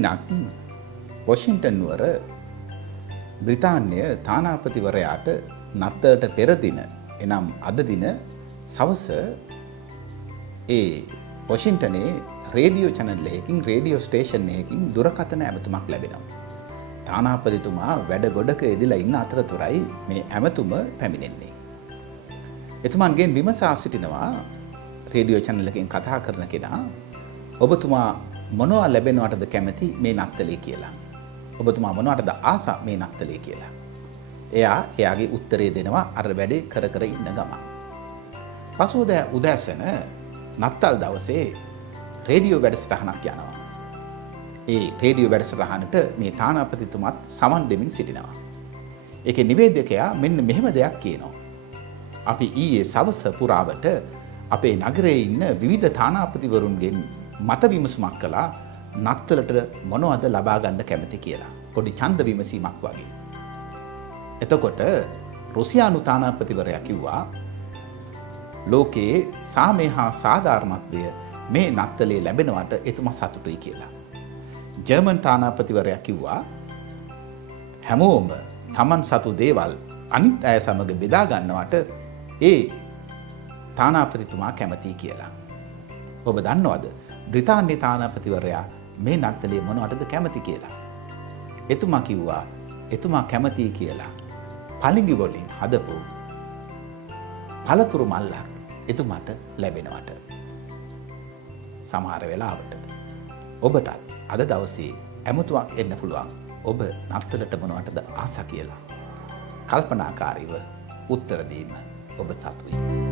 දිනක් වොෂින්ටන් නුවර බ්‍රිතාන්‍ය තානාපතිවරයාට නත්තලට පෙර දින එනම් අද දින සවස ඒ වොෂින්ටනේ රේඩියෝ චැනල් එකකින් රේඩියෝ ස්ටේෂන් එකකින් දුරකථන ඇමතුමක් ලැබෙනවා. තානාපතිතුමා වැඩ ගොඩක යෙදලා ඉන්න අතරතුරයි මේ ඇමතුම පැමිණෙන්නේ. එතුමන්ගෙන් විමසා සිටිනවා රේඩියෝ චැනල් එකකින් කතා කරන කෙනා ඔබතුමා මොනවා ලැබෙනවටද කැමති මේ නත්තලේ කියලා. ඔබතුමා මොනවටද ආසා මේ නත්තලේ කියලා. එයාගේ උත්තරේ දෙනවා අර වැඩේ කර කර ඉන්න ගමන්. පසුවදා උදෑසන නත්තල් දවසේ රේඩියෝ වැඩසටහනක් යනවා. ඒ රේඩියෝ වැඩසටහනට මේ තානාපතිතුමත් සමන් දෙමින් සිටිනවා. ඒකේ නිවේදකයා මෙන්න මෙහෙම දෙයක් කියනවා. අපි ඊයේ සවස පුරාවට අපේ නගරයේ ඉන්න විවිධ තානාපතිවරුන්ගෙන් මත විමසුමක් කළා නත්තලට මොනවද ලබා ගන්න කැමති කියලා. පොඩි ඡන්ද විමසීමක් වගේ. එතකොට රුසියානු තානාපතිවරයා කිව්වා ලෝකයේ සාමය හා සාධාරණත්වය මේ නත්තලේ ලැබෙනවට එතුමා සතුටුයි කියලා. ජර්මන් තානාපතිවරයා කිව්වා හැමෝම Taman සතු දේවල් අනිත් අය සමග බෙදා ගන්නවට ඒ තානාපතිතුමා කැමතියි කියලා. ඔබ දන්නවද බ්‍රිතාන්‍ය තානාපතිවරයා මේ නත්තලේ මොනවටද කැමති කියලා? එතුමා කිව්වා එතුමා කැමතියි කියලා පලිඟි වලින් හදපු පළතුරු මල්ලක් එතුමාට ලැබෙනවට. සමහර වෙලාවට ඔබටත් අද දවසේ ඇමතුමක් එන්න පුළුවන්. ඔබ නත්තලට මොනවටද ආස කියලා. කල්පනාකාරීව උත්තර දීම ඔබ සතුයි.